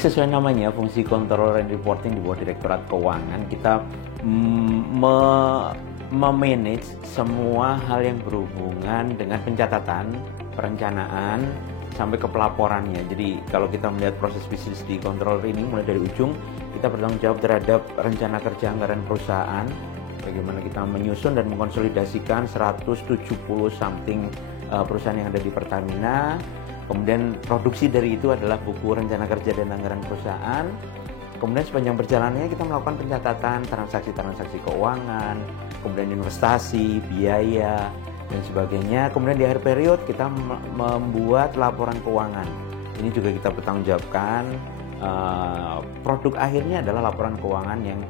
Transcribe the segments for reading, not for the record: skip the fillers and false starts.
sesuai namanya, fungsi control and reporting di bawah Direktorat Keuangan. Kita memanage semua hal yang berhubungan dengan pencatatan, perencanaan, sampai ke pelaporannya. Jadi kalau kita melihat proses bisnis di controller ini mulai dari ujung, kita bertanggung jawab terhadap rencana kerja anggaran perusahaan, bagaimana kita menyusun dan mengkonsolidasikan 170 something perusahaan yang ada di Pertamina. Kemudian produksi dari itu adalah buku rencana kerja dan anggaran perusahaan. Kemudian sepanjang perjalanannya kita melakukan pencatatan transaksi-transaksi keuangan, kemudian investasi, biaya, dan sebagainya. Kemudian di akhir periode kita membuat laporan keuangan. Ini juga kita bertanggungjawabkan. Produk akhirnya adalah laporan keuangan yang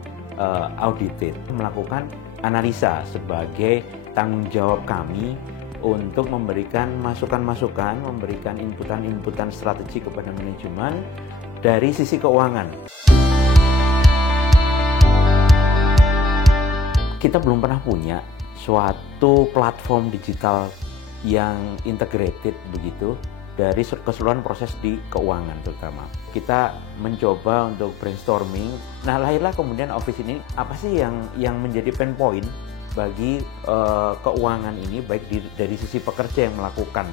audited. Melakukan analisa sebagai tanggung jawab kami untuk memberikan masukan-masukan, memberikan inputan-inputan strategi kepada manajemen dari sisi keuangan. Kita belum pernah punya suatu platform digital yang integrated begitu dari keseluruhan proses di keuangan terutama. Kita mencoba untuk brainstorming. Nah, lahirlah kemudian Office ini. Apa sih yang menjadi pain point bagi keuangan ini, baik dari sisi pekerja yang melakukan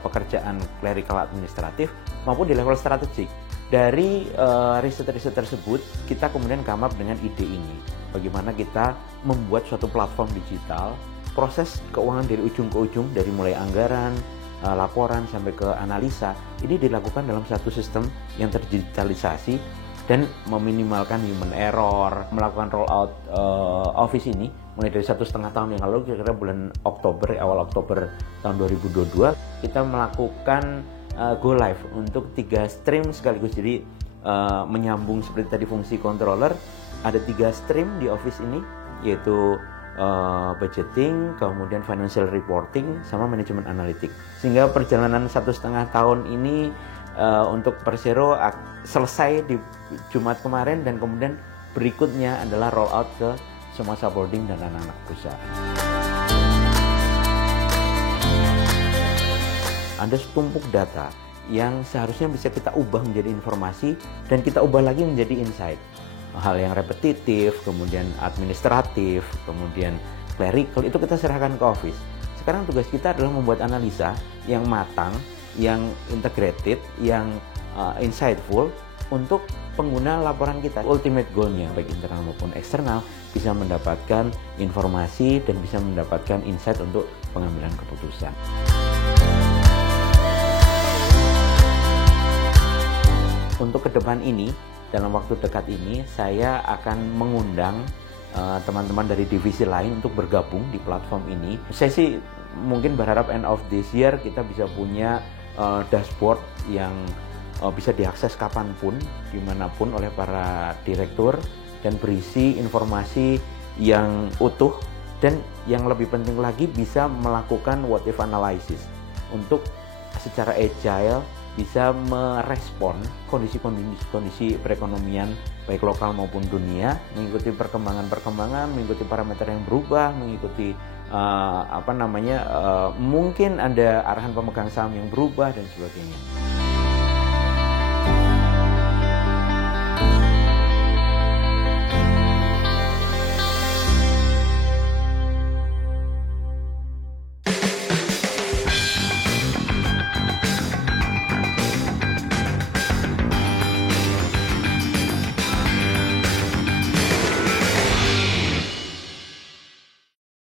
pekerjaan clerical administratif maupun di level strategik. Dari riset-riset tersebut kita kemudian come up dengan ide ini, bagaimana kita membuat suatu platform digital proses keuangan dari ujung ke ujung, dari mulai anggaran, laporan sampai ke analisa, ini dilakukan dalam satu sistem yang terdigitalisasi dan meminimalkan human error. Melakukan rollout Office ini mulai dari 1,5 tahun yang lalu, kira-kira bulan Oktober, awal Oktober tahun 2022, kita melakukan go live untuk 3 stream sekaligus. Jadi menyambung seperti tadi fungsi controller, ada 3 stream di Office ini, yaitu budgeting, kemudian financial reporting, sama manajemen analitik. Sehingga perjalanan 1,5 tahun ini untuk Persero selesai di Jumat kemarin, dan kemudian berikutnya adalah rollout ke semua subholding dan anak-anak perusahaan. Ada setumpuk data yang seharusnya bisa kita ubah menjadi informasi dan kita ubah lagi menjadi insight. Hal yang repetitif, kemudian administratif, kemudian clerical, itu kita serahkan ke Office. Sekarang tugas kita adalah membuat analisa yang matang, yang integrated, yang insightful untuk pengguna laporan kita. Ultimate goal-nya, baik internal maupun eksternal, bisa mendapatkan informasi dan bisa mendapatkan insight untuk pengambilan keputusan. Untuk ke depan ini, dalam waktu dekat ini, saya akan mengundang teman-teman dari divisi lain untuk bergabung di platform ini. Saya sih mungkin berharap end of this year kita bisa punya dashboard yang bisa diakses kapanpun, dimanapun oleh para direktur, dan berisi informasi yang utuh, dan yang lebih penting lagi bisa melakukan what if analysis untuk secara agile bisa merespon kondisi perekonomian baik lokal maupun dunia, mengikuti perkembangan-perkembangan, mengikuti parameter yang berubah, mengikuti mungkin ada arahan pemegang saham yang berubah dan sebagainya.